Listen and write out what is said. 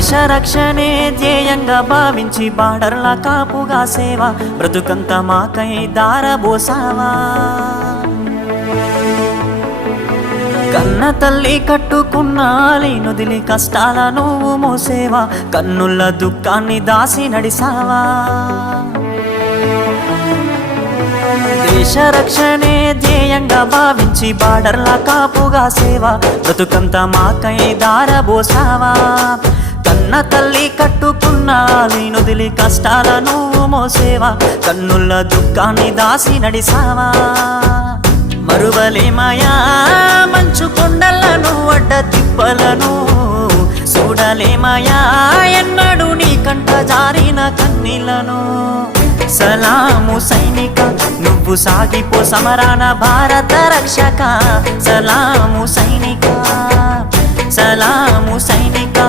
దేశ రక్షణే ధ్యేయంగా భావించి బార్డర్ల కాపుగా సేవ బ్రతుకంత మాకై దారబోసావా? కన్న తల్లి కట్టుకున్నాలి నుదిలి కష్టాల నువ్వు మోసేవా? కన్నుల దుఃఖాన్ని దాసి నడిసావా? దేశ రక్షణే ధ్యేయంగా భావించి బార్డర్ల కాపుగా సేవ బ్రతుకంత మాకై దారబోసావా? కన్న తల్లి కట్టుకున్న నేనుదిలి కష్టాల నువ్వు మోసేవా? కన్నుల దుఃఖాన్ని దాసి నడిసావా? మరువలేమయా మంచు కొండలను అడ్డ తిప్పలను చూడలేమయా ఎన్నడు నీ కంట జారిన కన్నీలను సలాము సైనిక నువ్వు సాగిపో సమరాన భారత రక్షక. సలాము